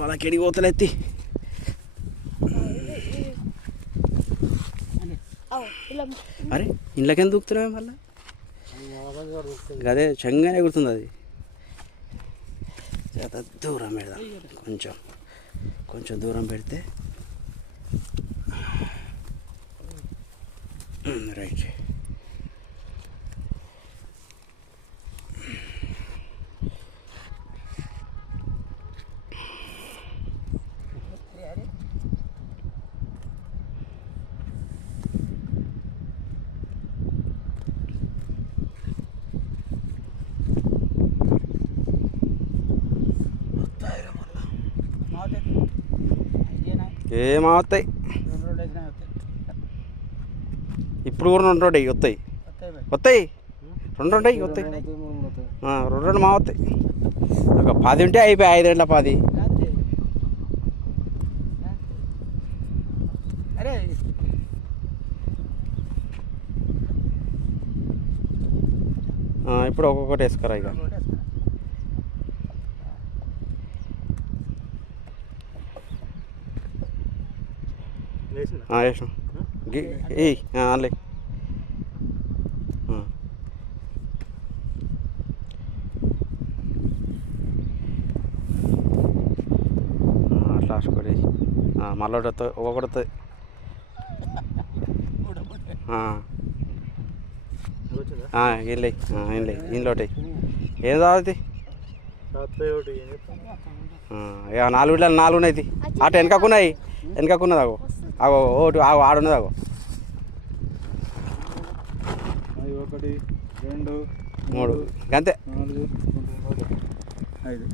మళ్ళా కెడికి పోతలేత్తి అరే ఇంట్లోకెందుకు దూకుతున్నావే మళ్ళీ అదే చంగానే గుర్తుంది అది దూరం పెడదాం కొంచెం దూరం పెడితే రైట్ ఏమవుతాయి ఇప్పుడు కూడా 2 వస్తాయి వస్తాయి 2 వస్తాయి రెండు మా వస్తాయి ఒక 10 ఉంటే అయిపోయి 5 ఏళ్ళ 10 ఇప్పుడు ఒక్కొక్కటి వేసుకురా ఇక వేసిన అల్లే అట్లా వేసుకోండి మళ్ళీ ఒకటి ఒక్కొక్కటి వస్తుంది వెళ్ళి ఇంట్లో ఏం తాగుతుంది 4 వీళ్ళని 4 ఉన్నాయి అటు వెనకకున్నాయి అగో అగో ఒకటి ఆడున్నది అగో 1 2 3 అంతే 4 5